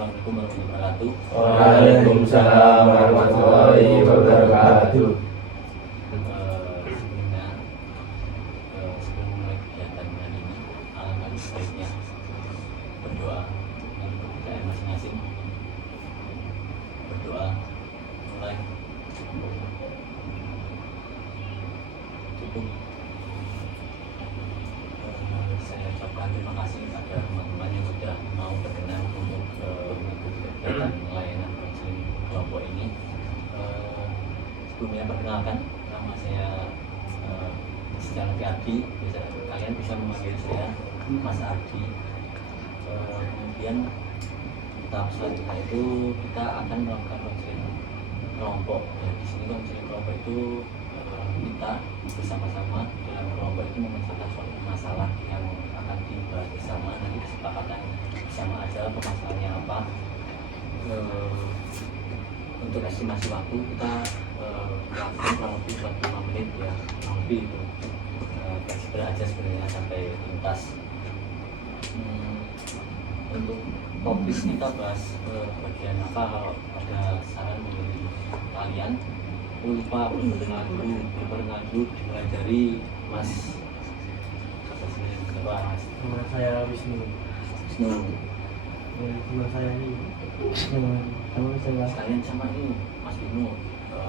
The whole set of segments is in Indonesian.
Assalamualaikum warahmatullahi wabarakatuh. Waalaikumsalam warahmatullahi wabarakatuh. Sebelumnya, sebelum mulai kegiatan hari ini, alangkah baiknya berdoa untuk kepercayaan masing-masing. Berdoa mulai cukup. Saya ucapkan terima kasih kepada teman-teman yang sudah mau berkenan untuk mengikuti kegiatan layanan konseling kelompok ini. Sebelumnya perkenalkan, nama saya secara Ardi, kalian bisa memanggil saya Mas Ardi. Kemudian tahap selanjutnya itu kita akan melakukan konseling kelompok. Di sini konseling kelompok itu kita bersama-sama dalam kelompok itu memecahkan suatu masalah yang akan dibahas bersama. Nanti kesepakatan bersama aja permasalahannya apa. Untuk estimasi waktu kita melakukan kurang lebih 45 menit ya, kurang lebih itu fleksibel aja sebenarnya sampai tuntas. Untuk topik kita bahas bagian apa, kalau ada saran dari kalian. Lupa berkenalan dulu dimulai dari Mas. Siapa Mas? Nama saya Wisnu. Teman saya ini. Sama saya. Kalian sama ini Mas Bino,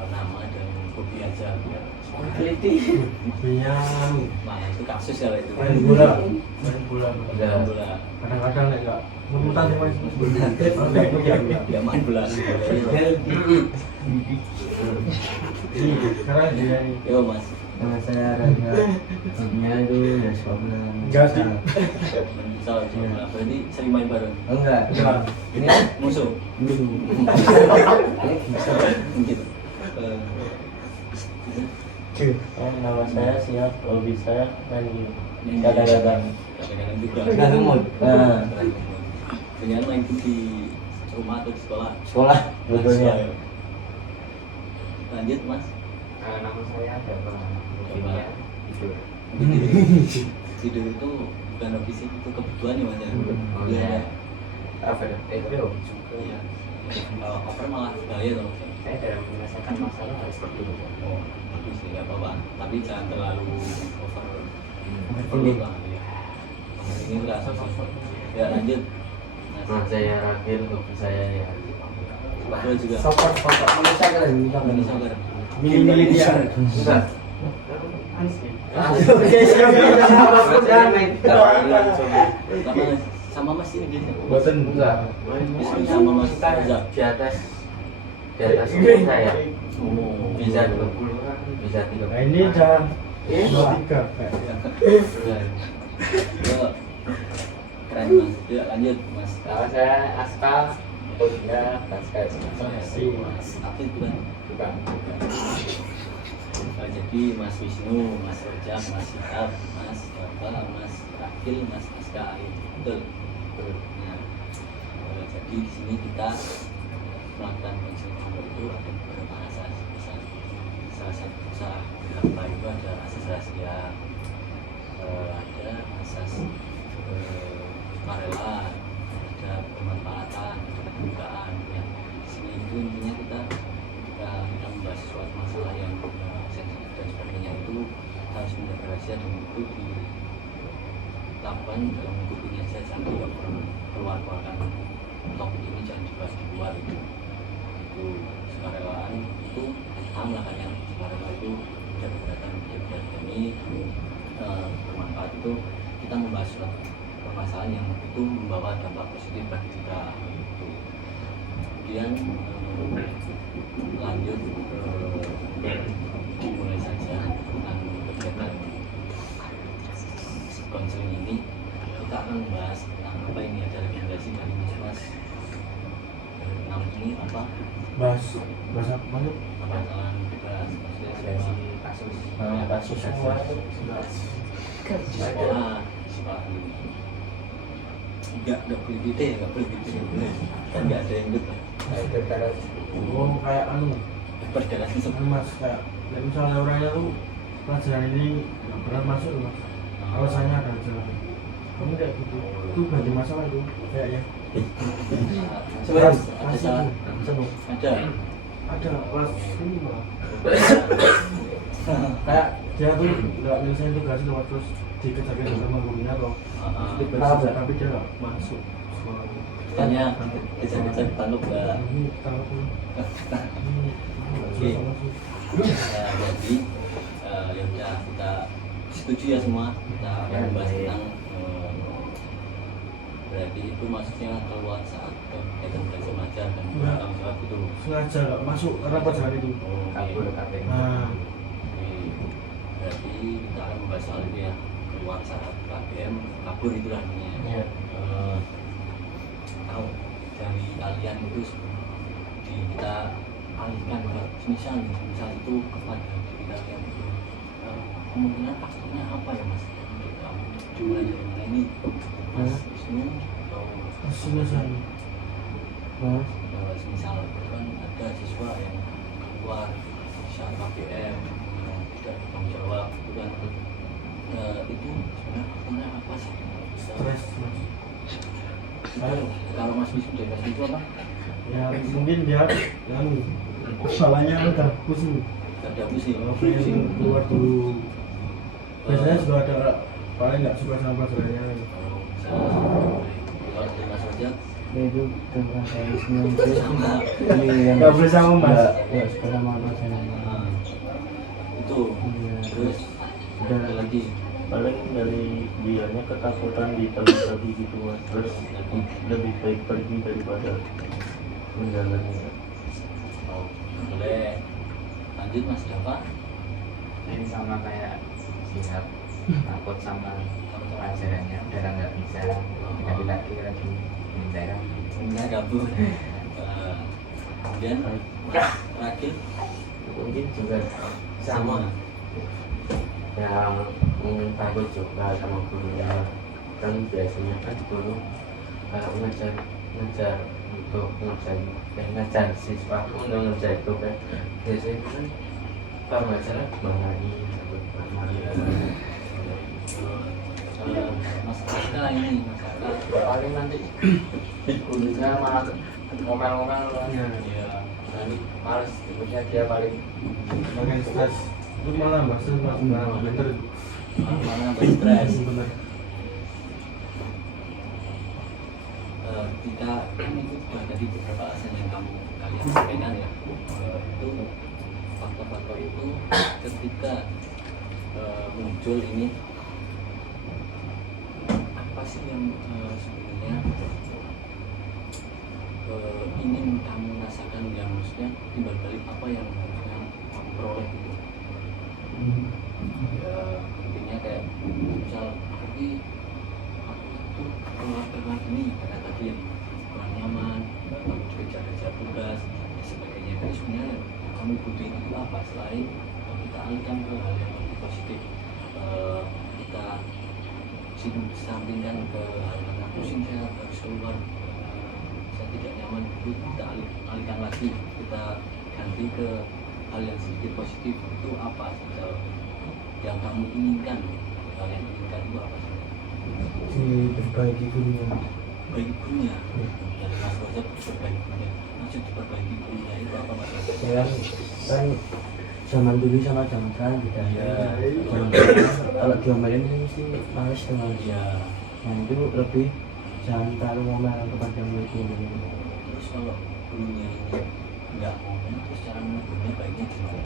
nama dan hobi aja biar semua Teliti. Hobinya nah itu kasus ya itu. main bola. Main bola. Kadang-kadang enggak mutan sih Mas. Ya main bola. Sekarang dia ini. Yo Mas. Nama saya Rangga. Hobinya itu ya sekolah. Jadi Bisa bola. Berarti sering main bareng. Enggak. Ini musuh. Gitu. nama saya Siap, hobi saya main game. Kadang-kadang juga. Kadang mood. Nah. Dengan main di rumah atau di sekolah. Sekolah dua-duanya. Lanjut Mas. Nama saya Dharma. Gimana? Tidur itu bukan hobi sih, itu kebutuhan ya Mas ya. Oh, iya. Apa ya? Iya. Kalau over malah bahaya tau. Saya dalam menyelesaikan masalah harus seperti itu. Oh, bagus sih, nggak apa-apa. Tapi jangan terlalu over. Ini. Bang. Ya. Ini enggak sosok. Ya lanjut. Nah, saya Rakil, hobi saya ya. Bahwa juga. Sokor Indonesia kan Ini sabar. militer. Enggak. Sama Mas ini gitu. Boten Enggak. Sama Mas Zak. Di atas umur saya. Oh, Bisa 20, bisa 30. Nah ini udah 23 kayaknya. Ya. Keren Mas. Ya lanjut Mas. Nama saya Askal, hobinya basket. Mas Akil bukan? Bukan. Jadi Mas Wisnu, Mas Rojak, Mas Siap, Mas Bapak, Mas Akil, Mas Aska, betul. Nah, jadi di sini kita melakukan konseling kelompok itu ada beberapa asas. Salah satu usaha beberapa itu ada asas rahasia, ada asas sukarela, ada pemanfaatan, ada keterbukaan. Ya, di sini itu intinya kita membahas suatu masalah yang sensitif dan sebagainya itu harus menjaga rahasia dan itu dilakukan dalam lingkup ini aja, jangan keluar-keluarkan topik ini, jangan dibahas di luar itu sukarelaan itu lah kan, yang sukarela itu tidak keberatan ini bermanfaat itu kita membahas suatu permasalahan yang itu membawa dampak positif bagi kita itu. Kemudian lanjut dimulai saja tentang kegiatan konseling ini. Kita akan membahas tentang apa ini, ada rekomendasi dari Mas. Nama ini apa? Bahasa apa? Permasalahan bebas, maksudnya dari kasus Kasus semua di sekolah ini. Enggak boleh gitu ya, enggak boleh gitu. Kan enggak ada yang gitu. Oh kayak Perjalanan Mas kayak misalnya orangnya tuh pelajaran ini nggak pernah masuk Mas. Alasannya ada aja. Kamu kayak gitu. Itu ganti masalah itu kayaknya. Ada masih salah. seru. Ada. Ada kelas 5 kayak dia tuh nggak nyelesain tugas itu terus dikejar-kejar sama gurunya atau tapi dia nggak masuk sekolahnya. Tanya kejar-kejar tanduk nggak. Ini kalau pun Oke. Ya, jadi ya udah kita setuju ya semua, kita akan membahas tentang berarti itu maksudnya keluar saat kegiatan belajar mengajar dan tanggung jawab itu. sengaja nggak masuk karena pelajaran itu. kabur kabur. Nah, Oke. Berarti kita akan membahas soal itu ya, keluar saat KBM kabur itu namanya. Iya. Tahu dari kalian itu kita alihkan ke misal itu kepada diri kalian itu kemungkinan faktornya apa ya mas untuk kamu dimulai dari mana ini mas Wisnu atau selesai. Mas, misal kan ada siswa yang keluar saat KBM yang tidak bertanggung jawab itu kan itu sebenarnya faktornya apa sih? Stres mas. Kalau mas Wisnu dari mas itu apa? Ya mungkin dia kan kepalanya udah pusing. Ada pusing. Pengen keluar dulu. Biasanya juga ada paling nggak suka sama pelajarannya. Kalau dari mas Raja ya itu tentang saya Wisnu itu sama ini yang Nggak boleh sama mas. nggak suka sama mas saya. itu Iya. terus Udah. ada lagi paling dari dianya ketakutan ditagi-tagi gitu mas, terus lebih baik pergi daripada menjalani. oh, boleh lanjut mas Dava. Ini sama kayak siap takut sama pelajarannya udah nggak bisa lagi mendarat Enggak gabung. Kemudian terakhir Mungkin juga sama. ya takut juga sama gurunya, kan biasanya kan guru kalau ngajar untuk ngajar siswa untuk ngajar itu kan biasanya kan kalau ngajar marahi Mas Aka ini Mas Aka. paling nanti gurunya malah ngomel-ngomel Ya, nanti males gurunya dia paling Makin stres. Itu malah mas, itu malah bener. mana berstres. Bener. Kita itu sudah tadi beberapa alasan yang kalian sampaikan ya. Itu faktor-faktor itu ketika muncul ini apa sih yang sebenarnya ingin kamu rasakan, yang maksudnya timbal balik apa yang maksudnya kamu peroleh gitu. Ya intinya kayak misal aku itu keluar karena ini karena tadi yang kurang nyaman, kamu dikejar-kejar tugas dan sebagainya. Tapi sebenarnya yang kamu butuhin itu apa selain kita alihkan ke hal yang lebih positif. Kita sampingkan ke hal yang pusing, saya harus keluar, saya tidak nyaman, itu kita alihkan lagi, kita ganti ke hal yang sedikit positif. Itu apa misal yang kamu inginkan, hal yang inginkan itu apa sih? Diperbaiki gurunya. Perbaiki gurunya dari Mas Roja, perbaiki gurunya, maksud diperbaiki gurunya itu apa mas? ya kan zaman dulu sama zaman sekarang beda Ya. zaman sekarang kalau diomelin ini mesti males dengan Ya, nah itu lebih jangan terlalu ngomel kepada murid terus kalau gurunya ini nggak ngomong, terus cara menegurnya baiknya gimana?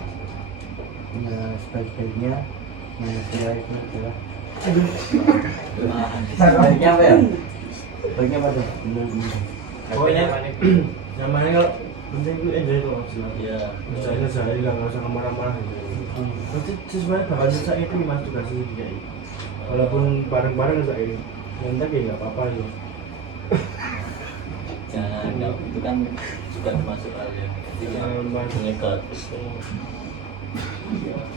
ya sebaik-baiknya manusia itu adalah Baiknya apa ya? baiknya pada benar Pokoknya nyamannya kalau penting itu enjoy itu mas. Ya, Misalnya saya nggak usah marah-marah gitu. Nanti sebenarnya bakal susah itu mas tugasnya juga. Walaupun bareng-bareng saya ini, nanti kayak nggak apa-apa ya. jangan, itu kan juga termasuk hal yang Jangan mas. menyekat.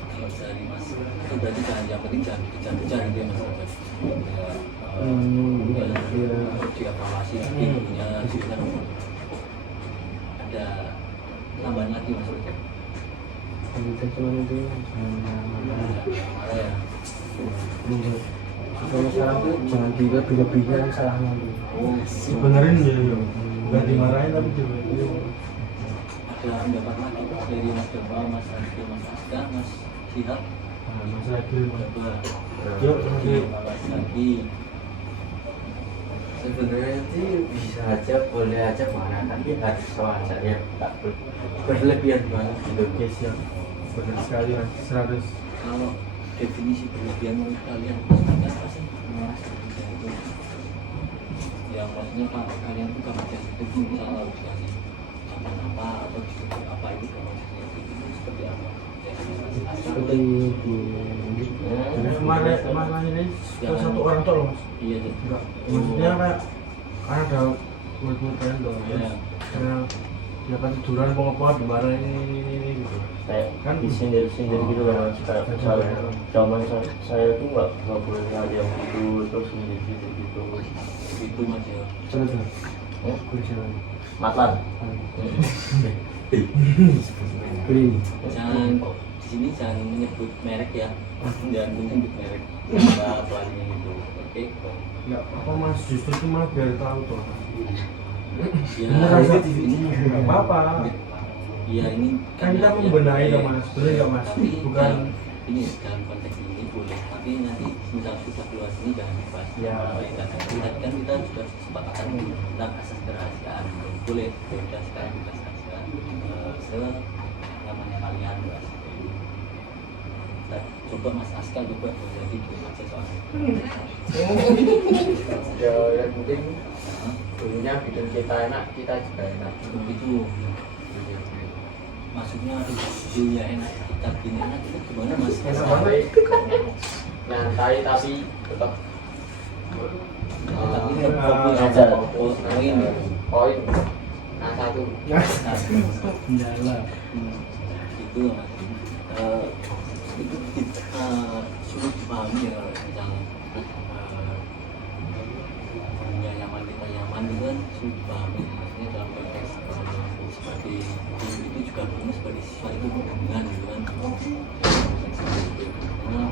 Kalau dari mas itu berarti jangan, yang penting jangan dikejar-kejar gitu ya mas Roja. Ya, harus dievaluasi lagi gurunya, juga ada tambahan lagi mas Roja. kita cuma itu jangan marah Marah ya. kalau sekarang tuh jangan dilebih-lebihkan salahnya tuh Oh, Sebenerin ya. Bukan dimarahin tapi juga ada pendapat lagi dari Mas Dava, Mas Adi, Mas Aska, Mas Sihab, Mas lagi Dava, yuk Mas lagi. Sebenarnya sih bisa aja, boleh aja marah, tapi harus sewajarnya, tak berlebihan banget gitu. oke siap benar sekali mas 100 Kalau definisi berlebihan menurut kalian apa sih? Mas, itu yang maksudnya Pak, kalian tuh kalau sensitif misalnya harus dikasih apa atau disuruh apa itu kalau sensitif itu seperti apa? seperti di jadi kemarin ini satu orang tua loh mas Iya tuh. enggak maksudnya kayak karena ada murid-murid kalian dong Iya. karena ya kan tiduran apa dimarahin ini gitu Kayak Kan? disindir-sindir gitu kan Mas. Kayak misalnya zaman saya tuh nggak boleh ada yang tidur terus sindir-sindir gitu. Itu Mas ya. coba coba Eh, kursian Matlan. beli Jangan di sini jangan menyebut merek ya. Jangan menyebut merek. Apa pelannya itu. Oke. enggak apa mas justru itu malah biar tahu tuh Ya, bener itu aja enggak apa-apa ya ini kan kita membenahi loh mas bener nggak mas Tapi bukan ini dalam konteks ini boleh, tapi nanti misal sudah keluar sini jangan dibahas. Ya. Tadi kan kita sudah sepakatan tentang asas kerahasiaan. Boleh, beda sekarang kita saksikan namanya kalian bahas. Coba Mas Aska coba jadi diem aja soalnya. Ya yang penting dulunya bikin kita enak, kita juga enak. Begitu. Maksudnya dunia enak, kita gini enak itu gimana Mas? Enak banget. Nyantai tapi tetap Tapi tetap fokus aja. poin. poin. Nah satu. Iyalah. Itu Mas. Itu kita sulit dipahami ya kalau misalnya dunia nyaman kita nyaman itu kan sulit dipahami. Maksudnya dalam konteks seperti itu juga punya sebagai siswa itu hubungan gitu kan. Nah,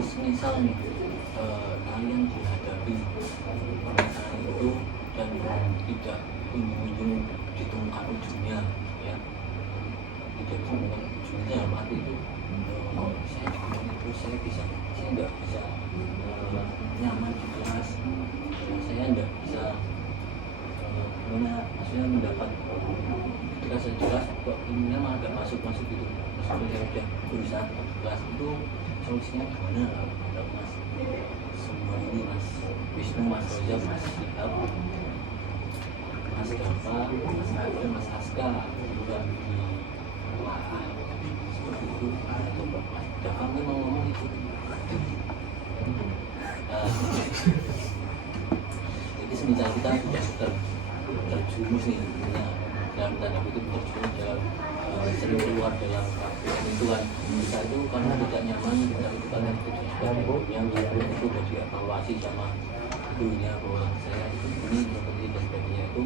semisal nih kalian dihadapi permasalahan itu dan tidak ujung-ujung ditemukan ujungnya ya, tidak ditemukan ujungnya dalam arti itu saya juga itu saya nggak bisa nyaman di kelas, saya nggak bisa maksudnya mendapat ketika saya jelas kok ini malah nggak masuk gitu. Meskipun saya udah berusaha ke kelas itu solusinya gimana kalau Mas semua ini Mas Wisnu, Mas Roja, Mas Sihab, Mas Dava, Mas Adi, Mas Aska bukan di seperti itu atau Mas Dava mau ngomong itu jadi semisal kita sudah terjumus nih dalam tanda kutip terjumus dalam sering keluar dalam KPM itu kan kita itu karena tidak nyaman kita itu kan yang itu sudah dievaluasi sama gurunya bahwa saya ini seperti dan sebagainya itu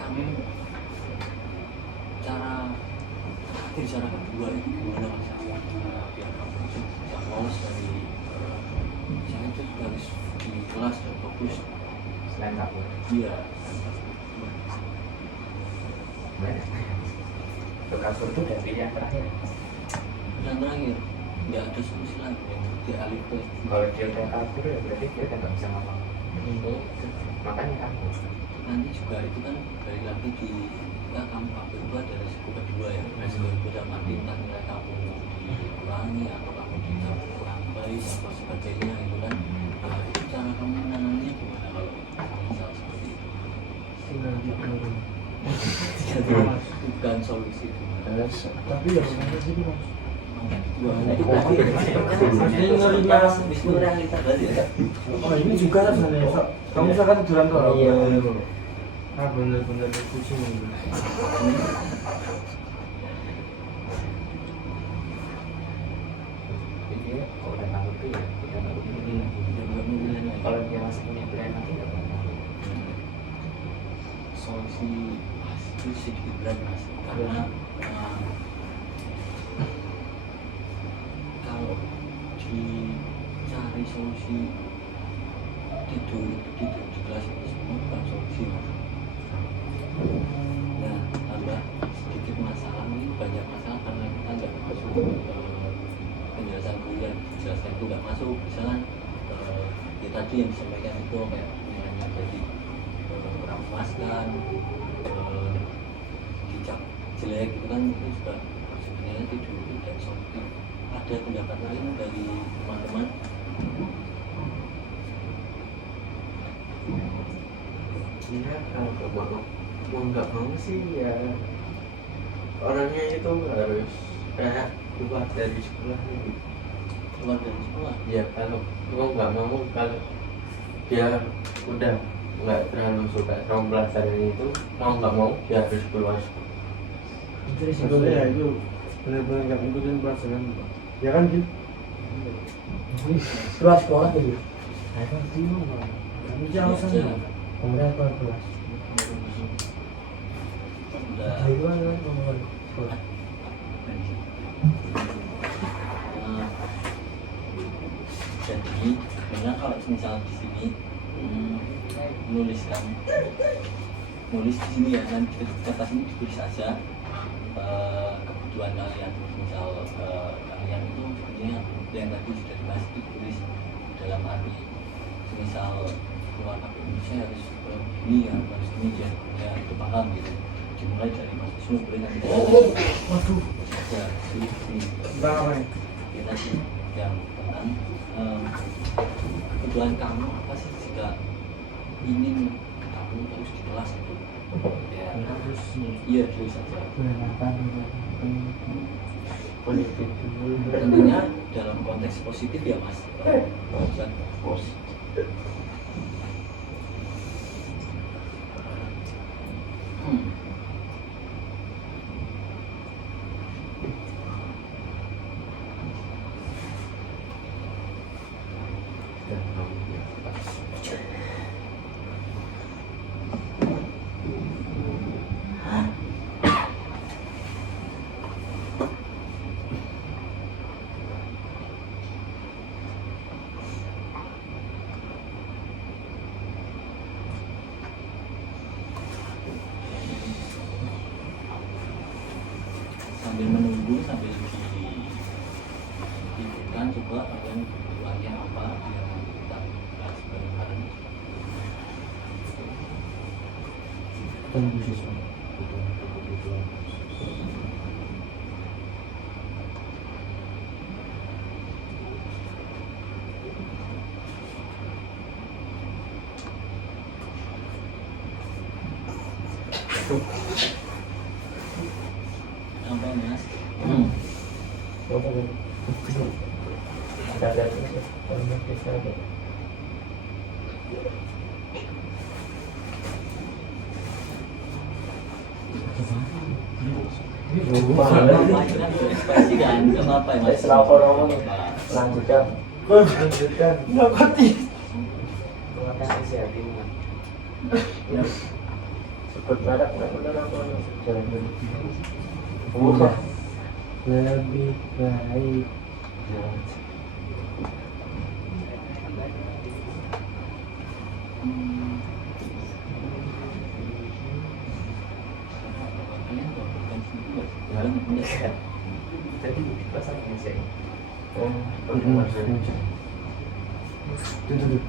kami cara kedua itu gimana Mas biar kamu bisa lolos dari saya itu harus di kelas dan fokus selain aku iya untuk kabur itu udah pilihan terakhir. yang terakhir nggak ada solusi lagi yang dialih ke Kalau dia udah kabur ya berarti dia udah nggak bisa ngomong. Makanya kabur. nanti juga itu kan balik lagi di kita kamu kabur itu ada resiko kedua ya, resiko kedua dalam arti entah nilai kamu dikurangi atau kamu dicabut kurang baik atau sebagainya itu kan. Nah, itu cara kamu menanganinya gimana kalau misal seperti itu? Bukan solusi itu. Tapi ya benar gitu mas Itu berarti Wisnu realita tadi ya. oh ini juga rasanya kamu misalkan tiduran tuh Iya. bener-bener pusing Jadi kalau udah kabur tuh ya udah nggak begini. Kalau dia masih punya pilihan nanti nggak apa-apa. Solusi itu sedikit berat Mas karena kalau dicari solusi tidur di kelas itu semua bukan solusi mas. Nah tambah sedikit masalah ini banyak masalah karena kita nggak masuk penjelasan kuliah dijelaskan itu nggak masuk misalnya ya tadi yang disampaikan itu kayak nilainya jadi kurang memuaskan, dicap jelek gitu kan itu juga sebenarnya tidak solutif. Ada pendapat lain dari teman-teman? Ya kalau nggak mau sih ya orangnya itu harus kayak keluar dari sekolah gitu. Keluar dari sekolah? Ya kalau nggak mau, kalau dia udah nggak terlalu suka sama pelajaran itu, mau nggak mau dia harus keluar sekolah. Itu risikonya ya itu benar-benar nggak ngikutin pelajaran ya kan gitu. Keluar sekolah gitu. Saya kan bingung kan. Kamu alasannya kemudian keluar kelas. Udah. Itu kan ngomong sekolah. Jadi sebenarnya kalau misal di sini nulis di sini ya, nanti di kertas ini ditulis saja kebutuhan kalian. Misal kalian itu sebenarnya yang tadi sudah dibahas ditulis dalam arti misal keluar pakai Indonesia harus ini ya, harus ini ya itu paham gitu. Dimulai dari Mas Wisnu boleh nanti Waduh. ya ini Tentang apa nih? ya tadi yang tentang kebutuhan kamu apa sih jika ingin kamu terus di kelas itu ya Terus iya terus saja Positif. tentunya dalam konteks positif ya mas bukan positif. Dan kamu ya Sambil menunggu sambil dipikirkan coba kalian kebutuhannya apa biar nanti kita bahas bareng-bareng. tunggu siswa. Apa mas? Ekspresi kan nggak apa-apa ya mas. Selalu orang lanjutkan. Lanjutkan. Terima kasih sih hatimu. Sebut merek nggak benar apa jalan dulu. Udah. Lebih baik. Jadi pasang musik. Duduk.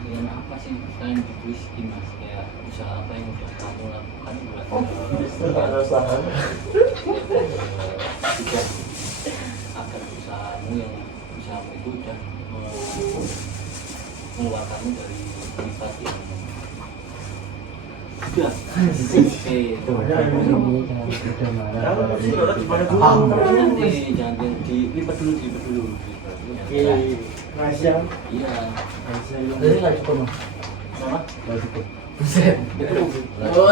Kalian apa sih kalian ditulis di mas kayak usaha apa yang udah kamu lakukan buat tidak agar usahamu itu udah mengeluarkanmu dari privat yang sudah nanti jangan dilipat dulu Rahasia. iya Jadi nggak cukup mas. apa Nggak cukup. Buset. kalau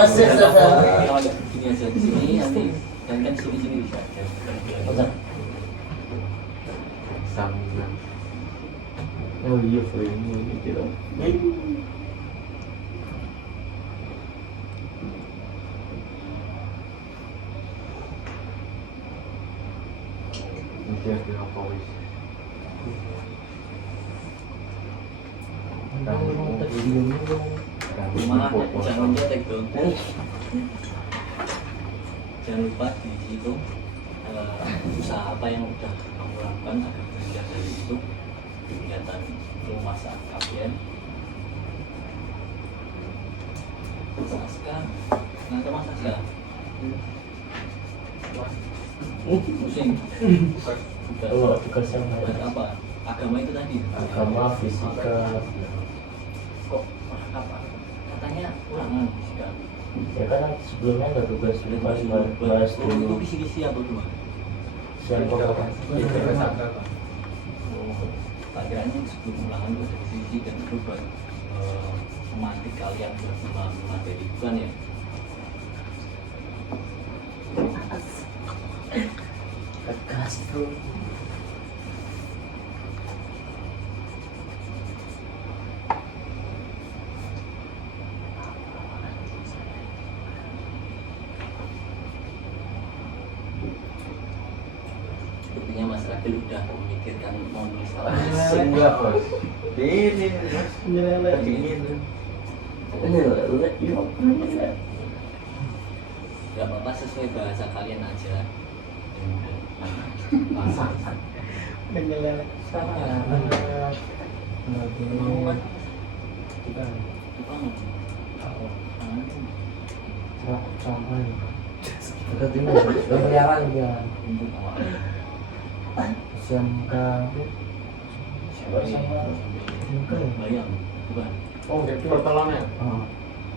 agak begini aja di sini nanti dan kan sini bisa aja sambungan. Oh iya, ini gitu. mikir di apa wis Malah jangan cetek dong. Jangan lupa di situ usaha apa yang udah kamu lakukan agar terhindar dari itu kegiatan memasak kalian. Saska, nanti Mas Saska. Pusing. Udah. Oh, tugasnya Buat apa? Agama itu tadi. agama, fisika. Kok apa? Katanya ulangan fisika. Ya kan sebelumnya ada tugas bahas Itu dulu kisi-kisi apa tuh? siang pokoknya. Tak kiranya sebelum ulangan itu ada kisi dan itu buat memantik kalian buat memahami materi, bukan ya? Keras tuh. Sepertinya Mas Ragil udah memikirkan mau nulis apa. enggak mas ini mas dingin Gak apa-apa, sesuai bahasa kalian aja. Menyelelek sangat. Bayang, bukan? oh pertelannya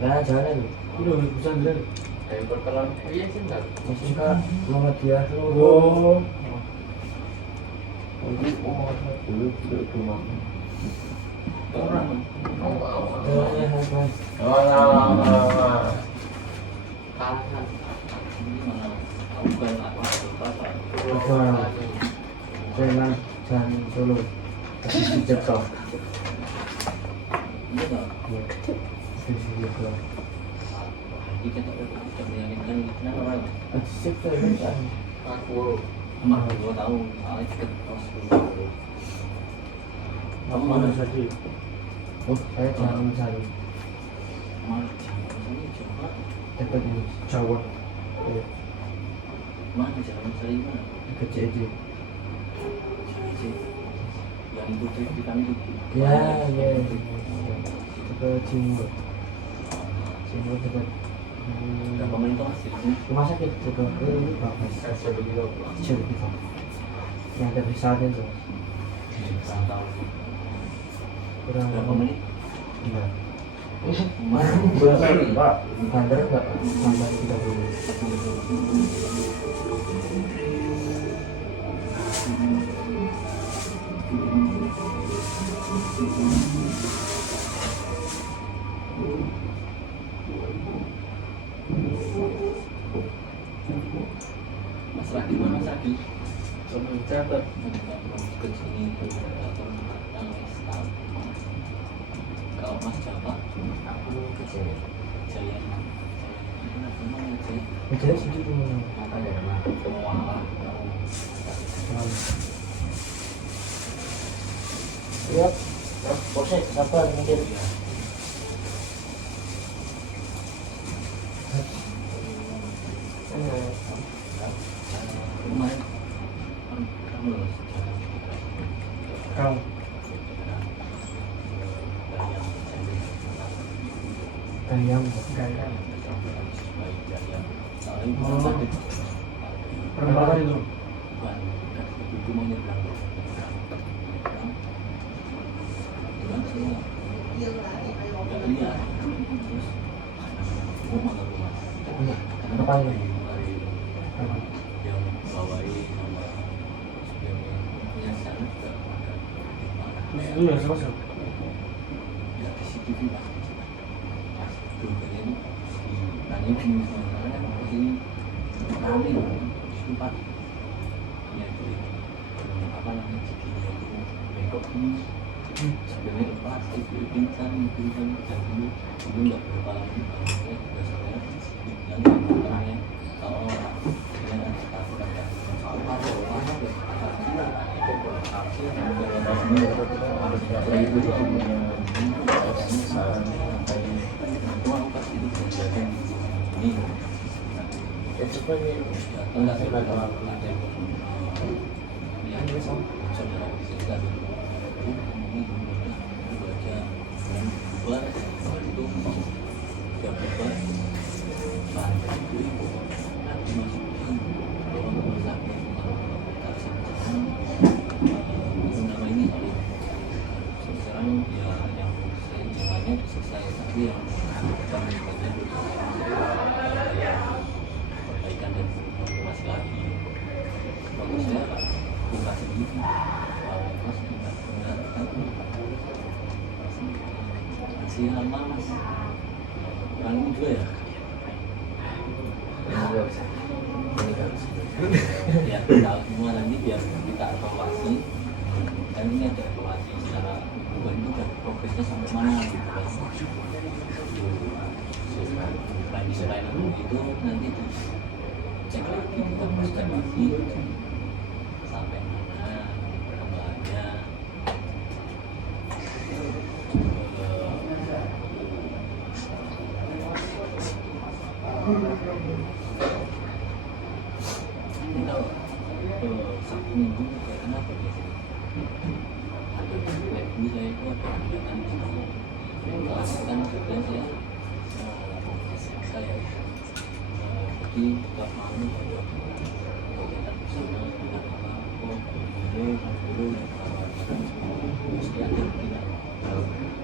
Nah, jangan itu. Udah bisa bilang. dari pertelan iya sih enggak Fisika Muhammadiyah Oh. dulu cuma Orang. kalah Ini malah aku bukan apa-apa. Jangan Solo Jepang. Iya nggak? Jepang. Kita tak udah meyakinkan kita orang. aku Emang 2 tahun, soalnya deket kos dulu. Kamu mana saja? Oh, saya jangan mencari. Mana jalan ini coba. Dekat ini. Jawa. Mana jalan saya mana? Dekat JJ. Yang itu trip di kami itu. Ya. Dekat Cimur. Cimur dekat Berapa menit tuh masih ini? rumah sakit dekat ini bagus. kasih begitu Jauh gitu. Yang ada wisata itu. Kurang tahu. Kurang Berapa menit? Enggak. Mana? Pak, bandar enggak sampai 30. Mas Ragil mana Mas Ragil? catat Ke sini kalau Mas Bapak Aku kecil. Jaya Jadi sedikit ini. Apa ya rumah? Lihat, bosnya sabar mungkin. kemarin kamu lolos Kau. Ayam. Gaya. soalnya Perempuan itu. bukan itu mau nyebrang bilang semua udah lihat terus rumah ke rumah Apa ini? yang bawain sama yang punya sana juga ada Itu ya sama siapa? ya CCTV lah pas dulu ini tanya di sana kan sini rame tempat ya itu apa namanya segini itu bengkok ini sebelumnya lepas itu pingsan jatuh itu nggak berapa lagi bangunnya udah saya bilang orangnya kalau dengan takut ada apa ini harus Saya itu punya saran kayak uang pas itu jajan ini itu kan enggak ada ya ini saudara kita ini baca bulan itu jam berapa bahan itu nanti masukin dalam rumah sakit nama ini sekarang ya yang semuanya selesai tapi yang kami ya perbaikan dan masih lagi bagus ya bukan segitu mas masih lama mas kurang ini juga ya ya kita semua nanti biar kita evaluasi dan ini ada evaluasi secara bukan itu dan progresnya sampai mana gitu kan selain itu nanti cek lagi kita proses lagi sampai mana perkembangannya ini kalau Sabtu Minggu karena apa biasanya ada ini saya itu ada kegiatan di sana kan kemudian saya pergi ke malam kegiatan bersama dengan orang guru mesti ada tidak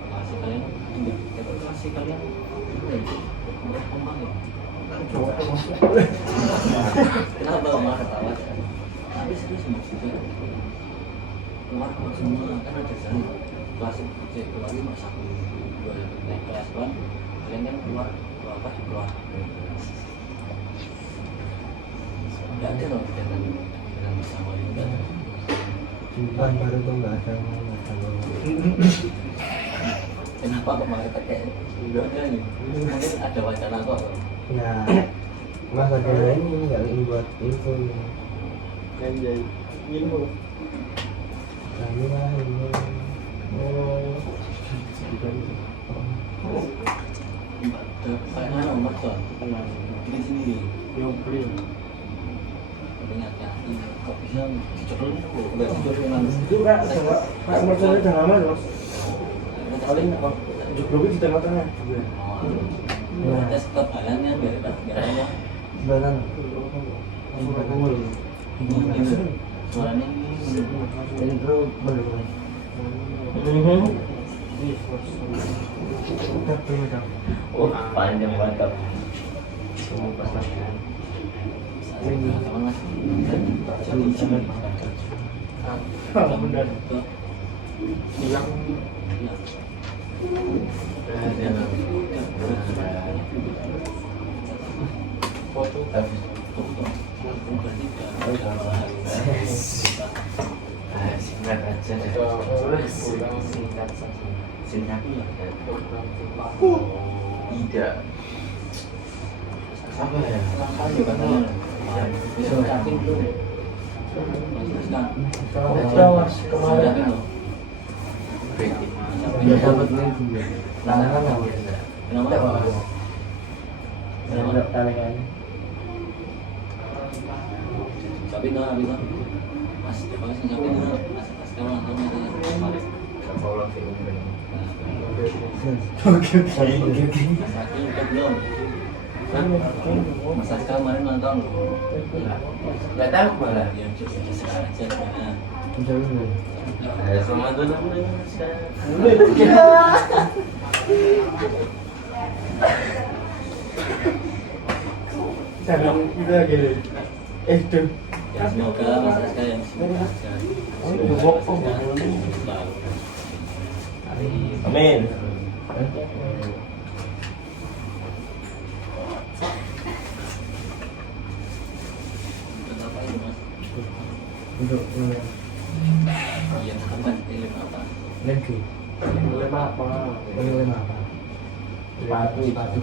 masih kalian tidak masih kalian udah kembang ya kenapa marah ketawa tapi serius maksudnya keluar semua kan ada jalan kelas keluar ini masa naik kelas 1 kalian kan keluar keluar nggak ada loh dengan bersama ini nggak ada Jumat baru tuh nggak ada kenapa kok malah kayak nggak ada nih mungkin ada wacana kok nah mas ada ini nggak buat info kan jadi ilmu nah ini lah ini kayaknya nomor tuh bikin sendiri yang beli hati-hati kok bisa dicoba nggak tidur dengan itu pak mercanya udah lama loh paling joglogi di tengah-tengah tes kebalannya biar sebenarnya suaranya ini bro boleh udah belum oh panjang banget semua pas latihan benar hilang foto singkat aja singkat singkat tidak apa ya kemarin dia dapat lagi tangan nggak ada tangan tapi no mas coba sih tapi no mas sekarang nonton kemarin oke mas Akil udah belum mas Akil kemarin nonton nggak tahu malah ya sekarang aja gimana selamat ulang jangan udah gini tuh ya semoga mas Akil yang amin untuk iya apa film apa lagi lem apa lem apa sepatu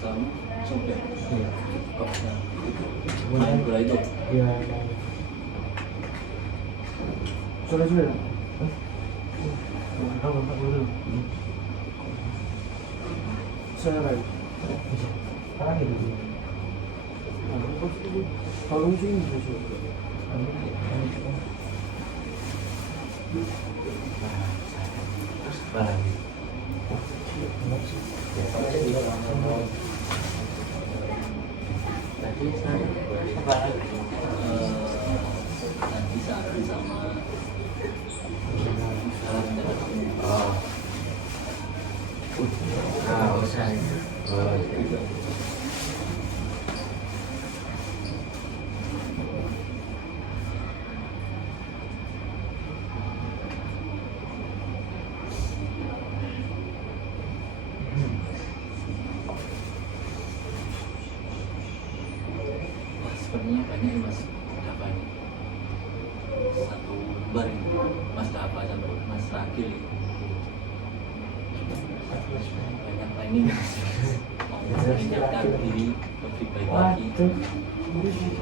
sama sopir iya kok main bola itu iya sudah Bapak guru. Saya lagi. Apa gitu? Kalau sih bisa. Terus balik. Tadi saya apa lagi? Nanti saran sama Oh. Ah, usah. Oh, gitu. wah, sebenarnya banyak ya mas dapat ini satu lembar ini mas dapat sampai mas Ragil ini banyak planning mas mau menyiapkan diri lebih baik lagi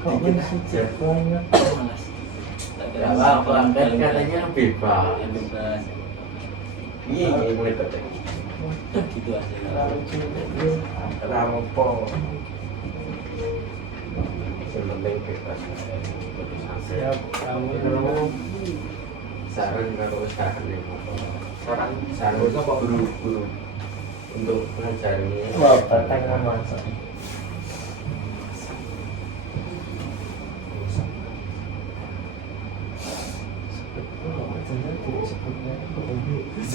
Kok bisa banyak? malas Ya apa, kan katanya bebas. yang bebas Iya, mulai ketemu. gitu aja Rampo. Yang penting bebas. Siap, kamu kalau Saran kalau saran yang saran saran guru-guru untuk mengajari. Wah, batang memasak.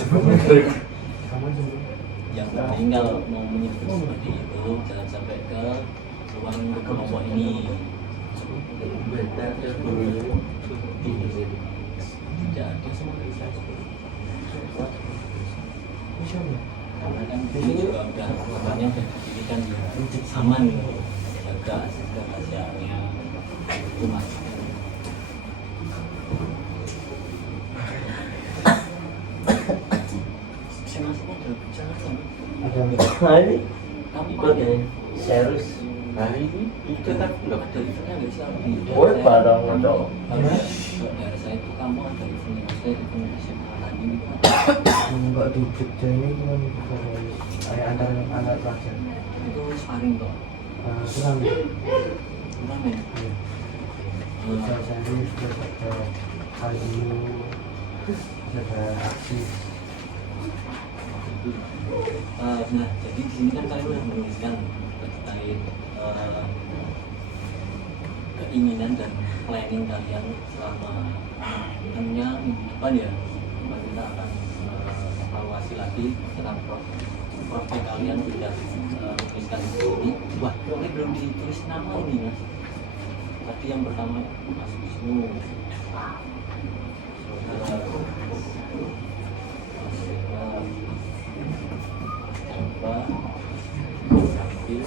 kamu juga. yang penting kalau mau menyebut seperti itu jangan sampai ke ruang kelompok ini Benar, gurunya tinggi sih. tidak ada karena kan ini juga udah katanya udah didirikan ya aman jaga rahasianya itu mas saya masuknya udah bicara sama Nah ini kamu ikut ya ya, serius. Nah ini itu kan enggak ada eventnya nggak sih Aldi? Woi, barang dong. Daerah saya itu kamu ada eventnya saya event SMA tadi itu Enggak di Jogja ini cuma kayak antar anak pelajar. itu sparring kok Kurang ya. kurang ya Bisa serius, terus ada kayu, ada aksi. nah jadi di sini kan kalian udah menuliskan terkait keinginan dan planning kalian selama hanya minggu depan ya kita akan evaluasi lagi tentang profil kalian sudah menuliskan ini wah ini belum ditulis nama ini mas tadi yang pertama Mas Wisnu coba ambil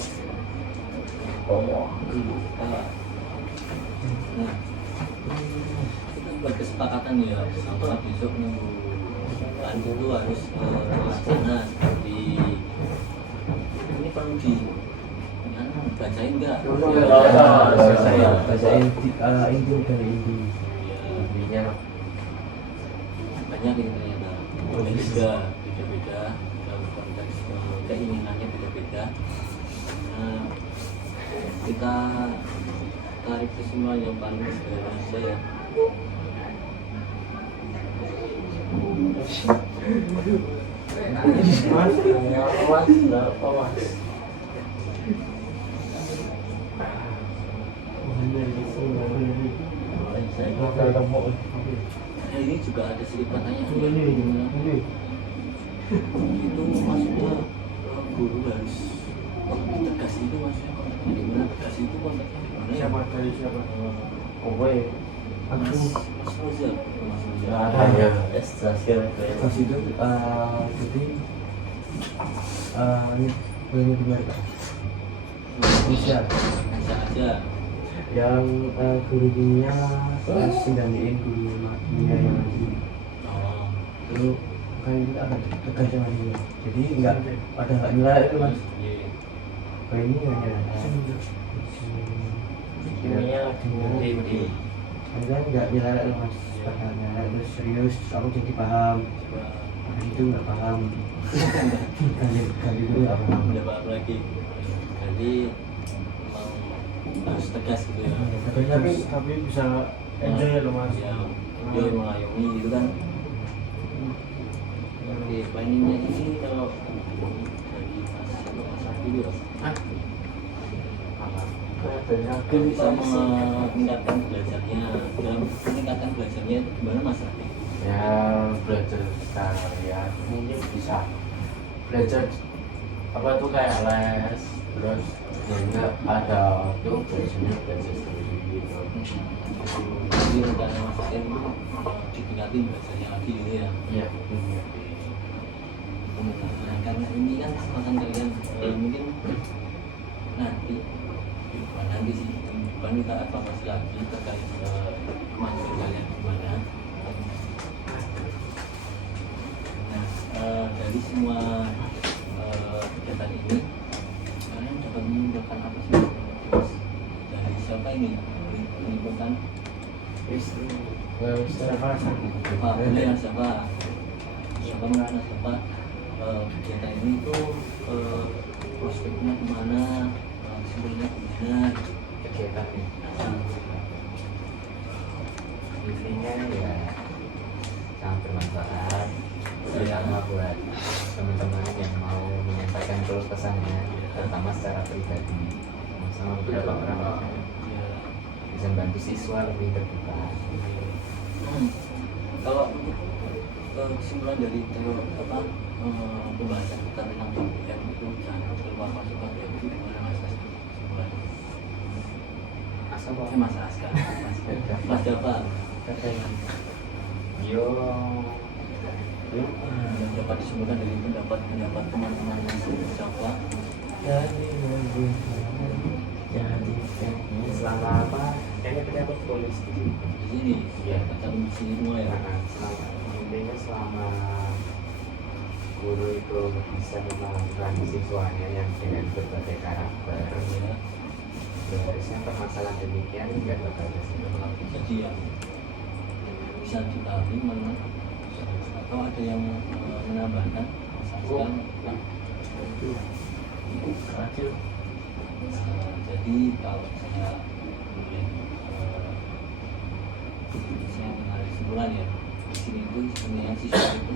nah itu buat kesepakatan ya sama besok minggu depan dulu harus rencana seperti ini perlu di bacain nggak? Saya baca inti dari inti. intinya Banyak ini ternyata beda-beda dalam konteks keinginannya beda-beda. Nah, kita tarik kesimpulan yang paling sederhana saja ya. Mas, berapa mas? Saya mau ketemu. Nah, ini juga ada sedikit pertanyaan. Ini. Itu maksudnya guru harus tegas itu maksudnya gimana tegas itu konteksnya gimana ya? Siapa dari siapa? Kowe. Mas Fauzal hanya Estasiun Pas itu jadi ini gimana? Bisa bisa aja yang guru kimia gantiin guru kimia yang lagi oh, dulu kan kita akan tegas sama dia jadi nggak nilai itu mas iya. kayak ini hanya kimia di kan nggak nilai itu mas padahal terus serius aku jadi paham itu nggak paham. Kali itu nggak paham. Udah paham lagi. Jadi harus tegas gitu ya. Tapi bisa enjoy ya loh mas. Ya, dia mengayomi gitu kan. Oke, planningnya ini kalau dari mas Ardi ya, mungkin bisa meningkatkan belajarnya. Dalam meningkatkan belajarnya itu gimana mas Ardi? Ya belajar ya mungkin bisa belajar apa tuh kayak les, terus ya enggak ada waktu belajarnya belajar sendiri gitu. Jadi rencana mas Ardi itu ditingkatin belajarnya lagi gitu ya. Iya. Nah, karena ini kan kesempatan kalian mungkin nanti sih depan kita evaluasi lagi terkait kemajuan kalian gimana. Nah, dari semua kegiatan ini kalian dapat menunjukkan apa sih Mas? Dari siapa ini menimbulkan Siapa? boleh yang siapa mengenai siapa kegiatan ini tuh prospeknya kemana, sebenarnya kemana kegiatan ini intinya ya sangat bermanfaat terutama buat teman-teman yang mau menyampaikan keluh kesahnya terutama secara pribadi sama beberapa orang bisa membantu siswa lebih terbuka. Kalau untuk kesimpulan dari pembahasan kita tentang BBM itu jangan keluar masuk BBM itu gimana mas kesimpulan? Mas Askar, Mas Java, Yo dapat disimpulkan dari pendapat teman-teman Mas Java. jadi selama apa kayaknya pejabat polisi Di sini, ya kita di sini semua ya. intinya selama guru itu bisa melakukan siswanya yang dengan berbagai karakter Ya, harusnya permasalahan demikian tidak bakal terjadi. jadi ya bisa dikali mana atau ada yang menambahkan Mas Askar? Terakhir Jadi kalau saya boleh saya mengambil kesimpulan ya, di sini itu sebenarnya siswa itu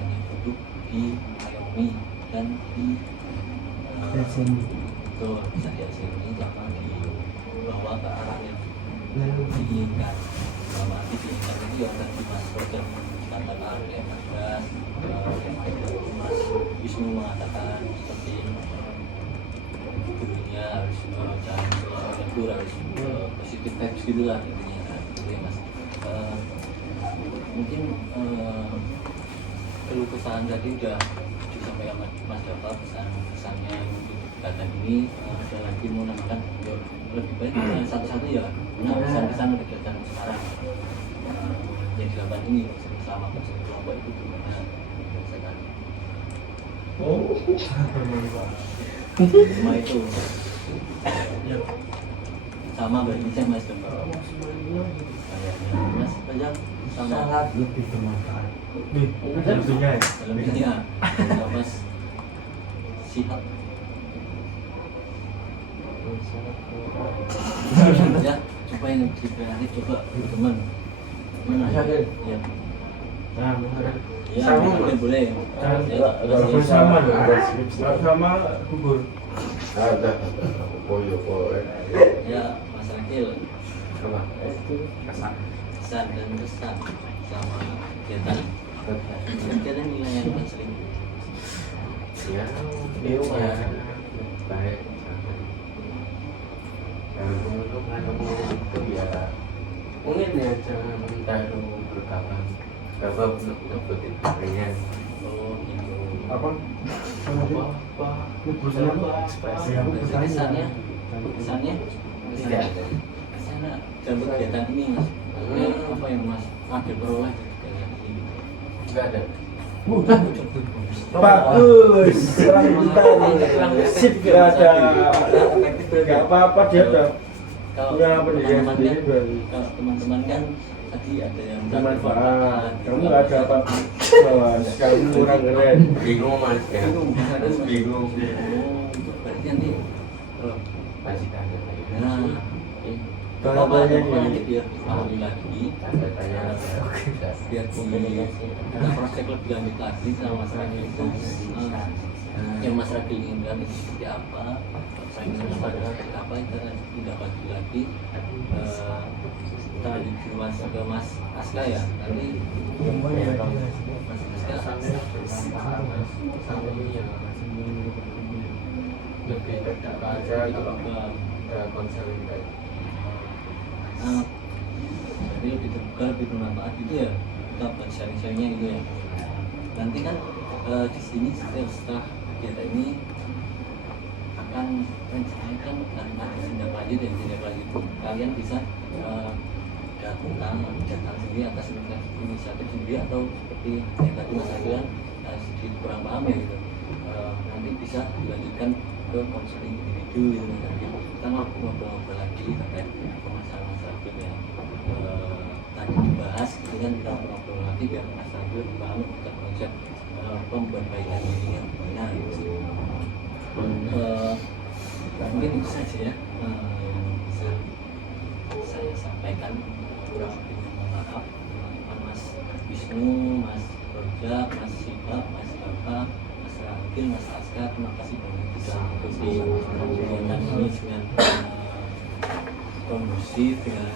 hanya duduk di ayomi dan di betul bisa diasini jangan dibawa ke arah yang diinginkan. Kalau nanti diinginkan itu ya tadi Mas Roger katakan yang ada Mas Wisnu mengatakan seperti gurunya harus jangan menegur, harus positif vibes gitu lah intinya gitu ya mas. Mungkin keluh kesalahan tadi udah disampaikan Mas Java pesannya untuk kegiatan ini. Ada lagi mau nambahkan lebih baik satu-satu ya pesan-pesan kegiatan sekarang yang dilakukan ini selama proses kelompok itu gimana berdasarkan sama itu sama berarti saya Mas Java Mas Bajang sama Sangat lebih bermanfaat. Tentunya ya. dalamnya Mas Sihat ya coba yang diberi coba teman ya Nah, ya Sama, boleh Mas. boleh bersama sama gugur. ada boyo ya Mas Akil apa kesan dan kesan sama kegiatan kegiatan nilai yang paling sering ya ya baik dan untuk mengenai itu ya mungkin ya jangan terlalu berkapan apa untuk berikutnya oh gitu Apa? apa Kesannya kesannya tidak ada kesana dalam kegiatan ini mas apa yang mas ambil peroleh dari kegiatan ini nggak ada Bagus. Serang kita nih. Sip, gak ada. Gak apa-apa dia udah kalau Punya pendirian teman-teman sendiri kan, berarti. kalau teman-teman kan tadi ada yang Bermanfaat. Kamu nggak ada apa bahwa kamu kurang keren. Bingung mas ya. Bingung, harus Bingung. itu berarti nanti Masih ada nah Kalau banyak nanti ini. biar dipahami lagi tanya biar kita cross check lebih lanjut lagi sama Mas Ragil itu yang Mas Ragil inginkan itu seperti apa, saya ingin seperti apa, kita tidak lagi lagi kita lanjut ke Mas Aska ya, nanti Mas Aska lebih terdata aja kalau konseling kayak jadi lebih terbuka, lebih bermanfaat gitu ya, kita buat sharing-sharingnya gitu ya. Nanti kan di sini setelah kegiatan ini akan rencanakan ada tindak lanjut ya, tindak lanjut itu kalian bisa datang sendiri atas inisiatif sendiri atau seperti yang tadi Mas Agilan sedikit kurang paham ya gitu. Nanti bisa dilanjutkan ke konseling individu gitu nanti kita mau ngobrol lagi terkait masalah-masalah yang tadi dibahas, itu kan kita ngobrol lagi biar Mas Ragil paham tentang konsep pemberbaikan diri yang benar gitu. Mungkin itu saja ya yang bisa saya sampaikan, kurang lebih mohon maaf teman-teman Mas Wisnu, Mas Roja, Mas Siva, Mas Bapa, Mas Ragil, Mas Aska, terima kasih banyak sudah mengikuti kegiatan ini dengan kondusif, dengan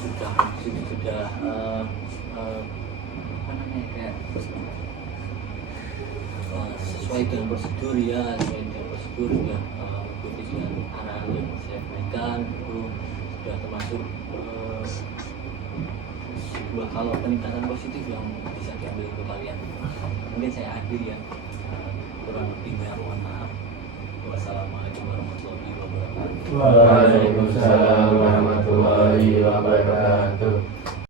sudah apa namanya kayak sesuai dengan prosedur ya, sesuai dengan prosedur sudah mengikuti dengan arahan yang saya berikan, itu sudah termasuk sebuah hal peningkatan positif yang bisa diambil untuk kalian. Mungkin saya akhiri ya, kurang lebihnya mohon maaf. Wassalamualaikum warahmatullahi wabarakatuh. Waalaikumsalam warahmatullahi wabarakatuh.